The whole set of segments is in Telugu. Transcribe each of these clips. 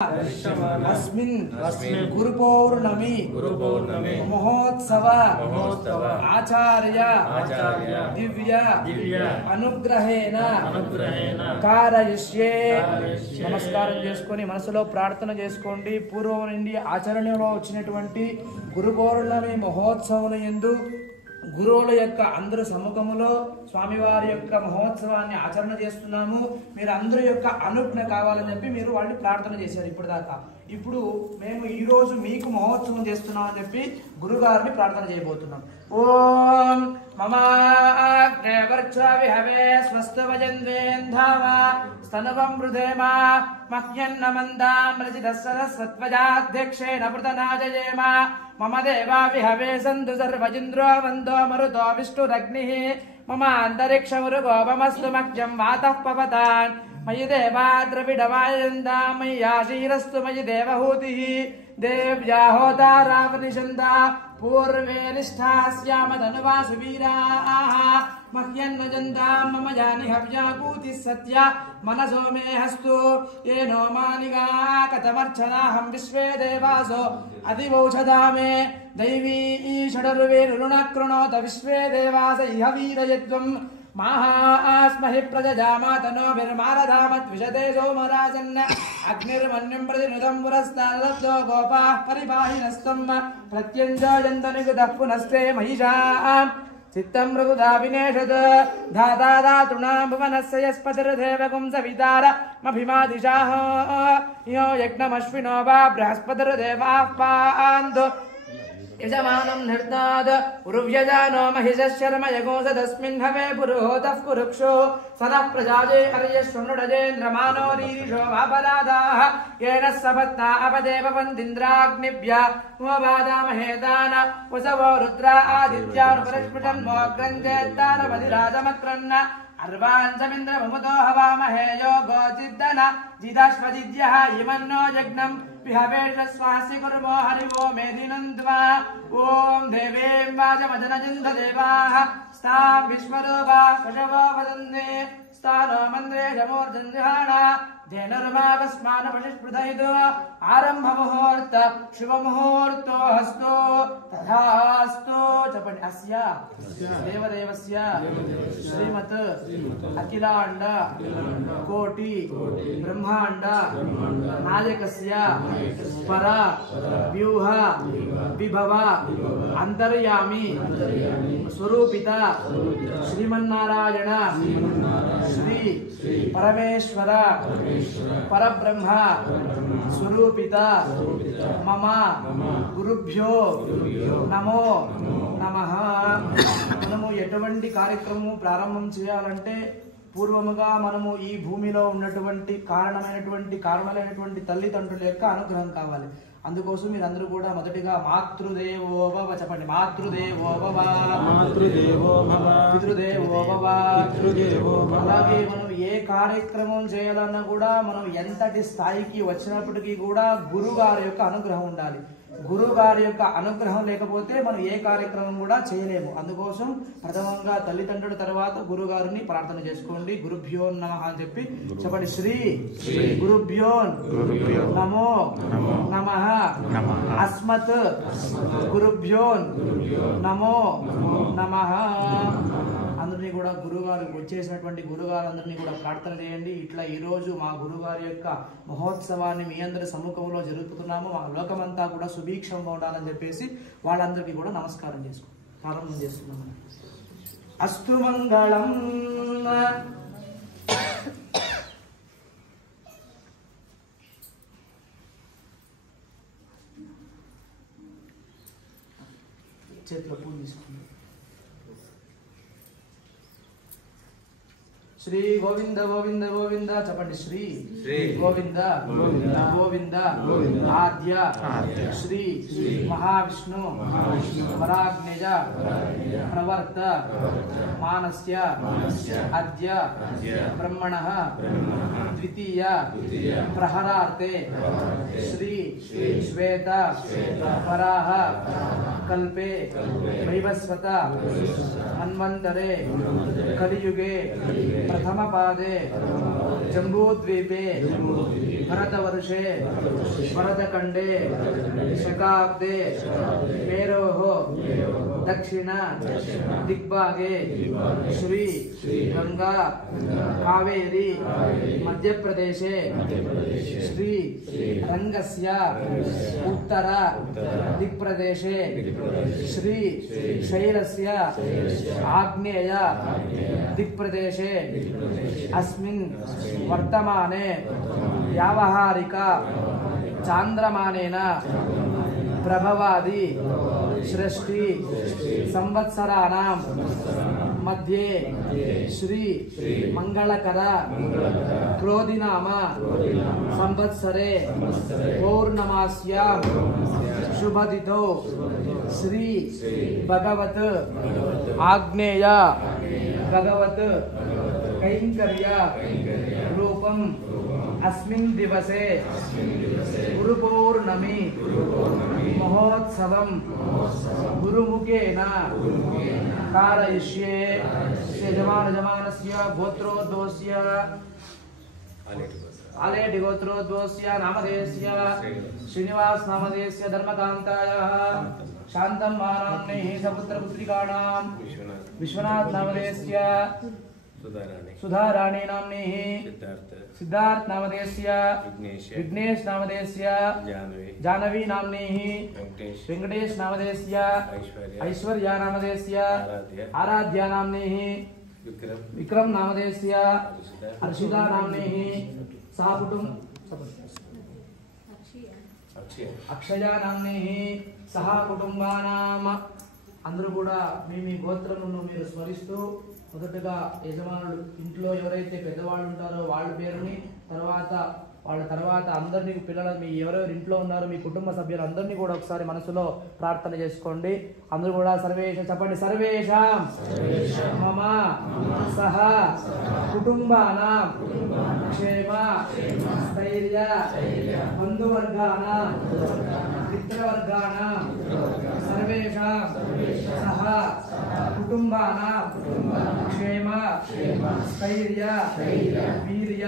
अस्मिन् गुरु पौर्णमी महोत्सव आचार्य दिव्य अनुग्रहेण कारयिष्ये। నమస్కారం చేసుకొని మనసులో ప్రార్థన చేసుకోండి। పూర్వం నుండి ఆచరణలో వచ్చినటువంటి గురు పౌర్ణమి మహోత్సవం యందు గురువుల యొక్క అందరు సముఖములో స్వామివారి యొక్క మహోత్సవాన్ని ఆచరణ చేస్తున్నాము। మీరు అందరి యొక్క అనుజ్ఞ కావాలని చెప్పి మీరు వాళ్ళు ప్రార్థన చేశారు ఇప్పటిదాకా। ఇప్పుడు మేము ఈ రోజు మీకు మహోత్సవం చేస్తున్నామని చెప్పి గురుగారిని ప్రార్థన చేయబోతున్నాం। ఓం మమాగ్నేవర్చవిహవే స్వస్తవజన్వేంధావా స్తనవం మృధేమా మహ్యన్నమందామ్రజితస్సరస్వత్వజాధ్యక్షేణ పృతనాజయేమ మమ దేవా విహవే సంతు సర్వజింద్రో వందో మరుతో విష్ణురగ్నిః మమ అంతరిక్షమురుగో మమస్తు మఖ్యం వాతః పవతాన్ మయి దేవా ద్రవిడవాయందా మయ్యాశీరస్తు మయి దేవహూతిః దేవ్యా హోతారావనిషందా పూర్వే నిష్ఠాస్యామదనువాసు వీరాః మహ్యన్నజందాం మమ జాని హవ్యాకూతిః సత్య మనసో మే హస్తు ఏనో మానిగా కథమర్చనాహం విశ్వే దేవాసో అతివౌషధామే దైవీ షడరువేరుణకృణోత విశ్వే దేవాస ఇహ వీరయత్వం మాహాస్మహి ప్రజామాతనో విర్మారధామద్విషతే సోమరాజన్న అగ్నిర్మన్యం ప్రతినుదం పురస్తాదో గోపాః పరిపాహినస్తం ప్రత్యంజయంతనిగుదః పునస్తే మహిషాం చిత్తం మృగుదావినేషద్ ధాతాదాతృణాం భువనస్య యస్పతిర్దేవగుం సవితారమభిమాదిశాః యో యజ్ఞమశ్వినో వా బృహస్పతిర్దేవాః పాంతు యజమానం నిర్దాద్ ఉరువ్యజానో మహిషశర్మ యగోసదస్మిన్ భవే పురుహోతః పురుక్షో సనః ప్రజాజే హర్యశ్వనుడజేంద్రమానో రీరిషో వాపరాదాః येन सपत्ना अपदेववन्दिन्द्राग्निभ्या मोबादामहेदान वसवो रुद्रा आदित्यानुपरिष्पुटन्मोग्रञ्जेत्तानपतिराजमक्रन्न अर्वाञ्चमिन्द्रममुतो हवामहे योगो चिद्दन जिदाश्वजिद्यः इमन्नो यज्ञम् विहवेशस्वास्य कुर्मो हरिवो मेदिनन्द्वा ॐ देवीं वाचमजनजिन्ददेवाः स्तां विश्वरूपा पशवो वदन्ते स्थानो मन्द्रे शमोर्जन्जहाण धेनुर्मावस्मानपशिष्पृतयितो आरम्भमुहूर्त शुभमुहूर्तो हस्तो तथास्तो चपणि अस्य देवदेवस्य श्रीमत् अखिलाण्ड कोटि ब्रह्माण्ड नायकस्य पर व्यूह विभव अंतर्यामी स्वरूपित श्रीमन्नारायण श्री परमेश्वर परब्रह्म स्वरूपित मम गुरुभ्यो नमो नमः। మనము ఎటువంటి కార్యక్రమం ప్రారంభం చేయాలంటే పూర్వముగా మనము ఈ భూమిలో ఉన్నటువంటి కారణమైనటువంటి తల్లిదండ్రుల యొక్క అనుగ్రహం కావాలి। అందుకోసం మీరందరూ కూడా మొదటిగా మాతృదేవో భవ చెప్పండి। మాతృదేవో భవ పితృదేవో భవ। అలాగే మనం ఏ కార్యక్రమం చేయాలన్నా కూడా మనం ఎంతటి స్థాయికి వచ్చినప్పటికీ కూడా గురుగారి యొక్క అనుగ్రహం ఉండాలి। గురుగారి యొక్క అనుగ్రహం లేకపోతే మనం ఏ కార్యక్రమం కూడా చేయలేము। అందుకోసం ప్రథమంగా తల్లిదండ్రుల తర్వాత గురుగారిని ప్రార్థన చేసుకోండి। గురుభ్యో నమః అని చెప్పి చెప్పండి। శ్రీ గురుభ్యో నమో నమః అస్మత్ గురుభ్యో నమో నమః। అందరినీ కూడా గురుగారు వచ్చేసినటువంటి గురుగారందరినీ కూడా ప్రార్థన చేయండి। ఇట్లా ఈ రోజు మా గురుగారి యొక్క మహోత్సవాన్ని మీ అందరి సముఖంలో జరుపుతున్నాము। మా లోకమంతా కూడా సుభిక్షంగా ఉండాలని చెప్పేసి వాళ్ళందరికీ కూడా నమస్కారం చేసుకో ప్రారంభం చేస్తున్నాము। అస్తు మంగళం చేతిలో పూలు తీసుకుంది। श्री गोविंद गोविंद गोविंद चपंडी श्री गोविंद गोविंद आद्य श्री महाविष्णु वराग्निज प्रवर्त मानस्य अद्य ब्रह्मणः द्वितीय प्रहरार्थे श्री श्वेत वराह कल्पे वैवस्वत मन्वन्तरे कलियुगे प्रथमपादे जम्बूद्वीपे भरतवर्षे भरतखण्डे शकाब्दे मेरोः दक्षिण दिग्भागे श्री गंगा कावेरी मध्यप्रदेशे श्री रंगस्य उत्तर दिक्प्रदेशे श्री शैलस्य आग्नेय दिक्प्रदेशे अस्मिन् वर्तमाने व्यावहारिक चांद्रमानेन प्रभवादि सृष्टि संवत्सराणां मध्ये श्री मंगलकर क्रोधिनाम संवत्सरे पौर्णमास्यां शुभदितो श्री भगवत आग्नेय भगवत कैंकर्य रूपम अस्मिन् दिवसे गुरुपौर्णमी महोत्सवं गुरुमुखेन कारयिष्ये। यजमानस्य गोत्रोद्भवस्य आलेटि गोत्रोद्भवस्य नामधेयस्य श्रीनिवास नामधेयस्य धर्मकान्तायाः शान्तं मानाम्नेः सपुत्रपुत्रिकाणां विश्वनाथ नामधेयस्य सुधाराणी नाम्नेः सिद्धार्थ नामधेयस्य विघ्नेश नामधेयस्य जानवी नाम्नेः वेंकटेश नामधेयस्य ऐश्वर्या नामधेयस्य आराध्या नाम्नेः विक्रम नामधेयस्य अर्शिता नाम्नेः सह अक्षया नाम्नेः सह कुटुंबानां అందరూ కూడా మీ గోత్రమును మీరు స్మరిస్తూ మొదటగా యజమానులు ఇంట్లో ఎవరైతే పెద్దవాళ్ళు ఉంటారో వాళ్ళ పేరుని వాళ్ళ తర్వాత అందరినీ పిల్లలు మీ ఎవరెవరు ఇంట్లో ఉన్నారో మీ కుటుంబ సభ్యులందరినీ కూడా ఒకసారి మనసులో ప్రార్థన చేసుకోండి. అందరూ కూడా సర్వేష చెప్పండి. సర్వేషాం మమ సహ కుటుంబానాం క్షేమ స్థైర్య బంధువర్గానాం మిత్రవర్గానాం సర్వేషాం సహ కుటుంబానాం క్షేమ స్థైర్య వీర్య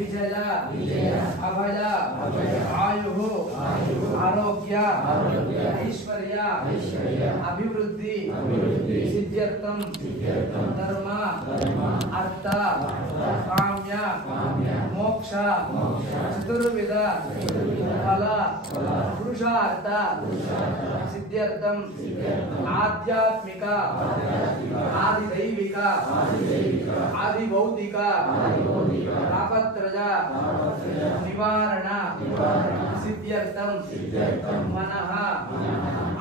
విజయ अभय आयु आरोग्य ऐश्वर्य अभिवृद्धि सिद्ध्यर्थं धर्म अर्थ काम्य मोक्ष चतुर्विध फल पुरुषार्थ सिद्ध्यर्थं आध्यात्मिक आदिदैविक आदिभौतिक तापत्रय निवारण सिद्ध्यर्थं मनः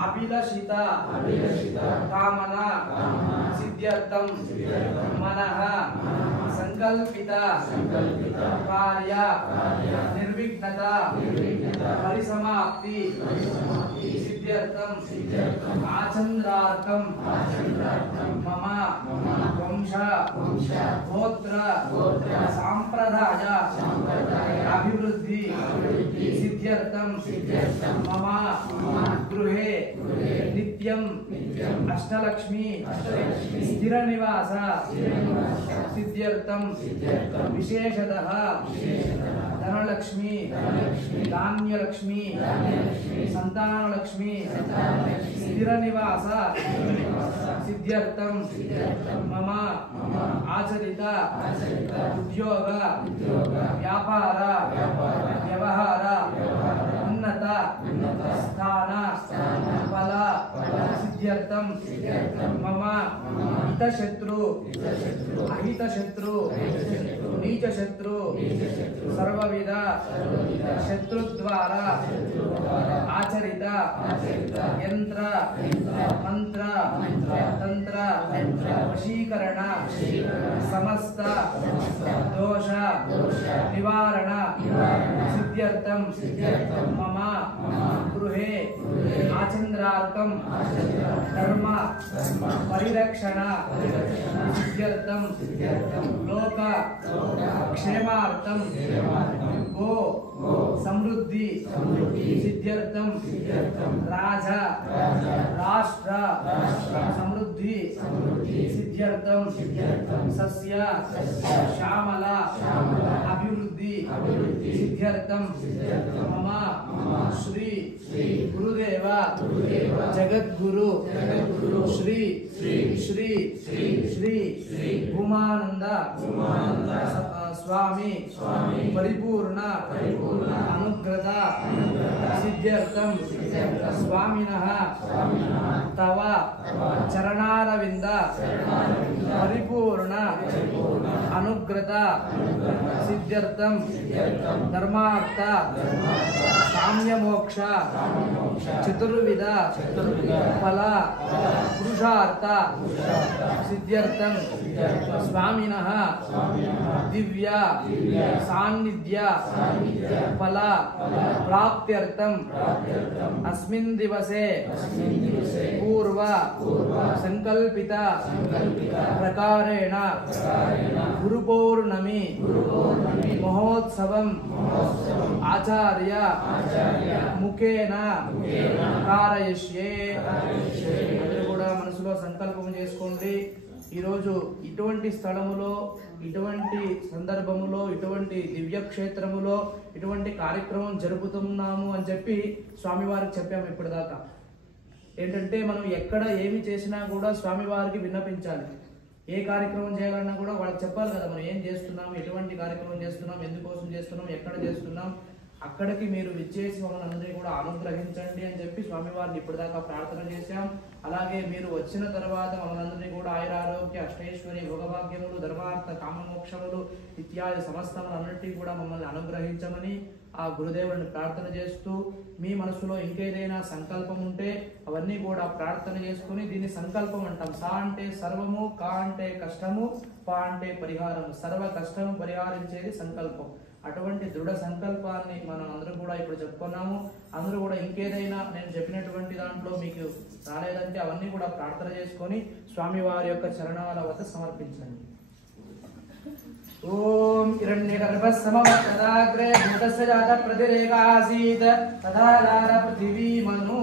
अभिलषित कामना सिद्ध्यर्थं मनः संकल्पित कार्य निर्विघ्नता परिसमाप्ति सिद्ध्यर्थं आचन्द्रार्थं मम वंश गोत्र सांप्रदाय अभिवृद्धि सिद्ध्यर्थं मम गृहे नित्यं अष्टलक्ष्मी स्थिर निवास सिद्ध्यर्थं विशेषतः धनलक्ष्मी धान्यलक्ष्मी संतानलक्ष्मी स्थिर निवास सिद्ध्यर्थं मम आचरित उद्योग व्यापार व्यवहार उन्नत स्थान फल सिद्ध्यर्थं मम हितशत्रु अहितशत्रु नीचशत्रु सर्वविध शत्रुद्वारा आचरित यंत्र मंत्र तंत्र वशीकरण समस्त दोष निवारण सिद्ध्यर्थं मम गृहे आचन्द्रार्थं धर्म परिरक्षण सिद्ध्यर्थं लोक क्षेमार्थं गो समृद्धि सिद्ध्यर्थम राजा राष्ट्र समृद्धि सिद्ध्यर्थम सस्य श्यामल अभिवृद्धि सिद्ध्यर्थम मम श्री गुरुदेव जगद्गुरु श्री श्री श्री भूमानंद स्वामी परिपूर्ण अनुग्रह सिद्ध्यर्थम स्वामिनः तव चरणारविंद परिपूर्ण अनुग्रह सिद्ध्यर्थम धर्मार्थ साम्य मोक्ष चतुर्विध फल पुरुषार्थ सिद्ध्यर्थम स्वामिनः दिव्य सान्निध्य फल प्राप्त्यर्थम अस्मिन् दिवसे पूर्व संकल्पित प्रकारेण गुरु पौर्णमी महोत्सवम आचार्य मुखेन कारयिष्ये కూడా మనసులో సంకల్పం చేసుకోండి ఈ రోజు ఇటువంటి స్థలములో ఇటువంటి సందర్భములో ఇటువంటి దివ్య క్షేత్రములో ఇటువంటి కార్యక్రమం జరుపుతున్నాము అని చెప్పి స్వామివారికి చెప్పాము ఇప్పటిదాకా ఏంటంటే మనం ఎక్కడ ఏమి చేసినా కూడా స్వామివారికి విన్నపించాలి ఏ కార్యక్రమం చేయాలన్నా కూడా వాళ్ళకి చెప్పాలి కదా మనం ఏం చేస్తున్నాం ఎటువంటి కార్యక్రమం చేస్తున్నాం ఎందుకోసం చేస్తున్నాం ఎక్కడ చేస్తున్నాం అక్కడికి మీరు విచ్చేసి మమ్మల్ని అందరినీ కూడా అనుగ్రహించండి అని చెప్పి స్వామివారిని ఇప్పటిదాకా ప్రార్థన చేశాం అలాగే మీరు వచ్చిన తర్వాత మమ్మల్ని కూడా ఆయురారోగ్య అష్టైశ్వర్య భోగభాగ్యములు ధర్మార్థ కామమోక్షములు ఇత్యాది సమస్తములన్నిటికీ కూడా మమ్మల్ని అనుగ్రహించమని ఆ గురుదేవుడిని ప్రార్థన చేస్తూ మీ మనసులో ఇంకేదైనా సంకల్పం ఉంటే అవన్నీ కూడా ప్రార్థన చేసుకుని దీన్ని సంకల్పం అంటాం సా అంటే సర్వము కా అంటే కష్టము పా అంటే పరిహారము సర్వ కష్టము పరిహారించేది సంకల్పం అటువంటి దృఢ సంకల్పాన్ని మనం అందరూ కూడా ఇప్పుడు చెప్పుకున్నాము అందరూ కూడా ఇంకేదైనా నేను చెప్పినటువంటి దాంట్లో మీకు రాలేదంటే అవన్నీ కూడా ప్రార్థన చేసుకొని స్వామివారి యొక్క చరణాల వద్ద సమర్పించండి ఓం హిరణ్యగర్భస్సమవత్తదాగ్రే భూతస్య జాత ప్రతిరేకాసీత్ తథా లార పృథివీ మను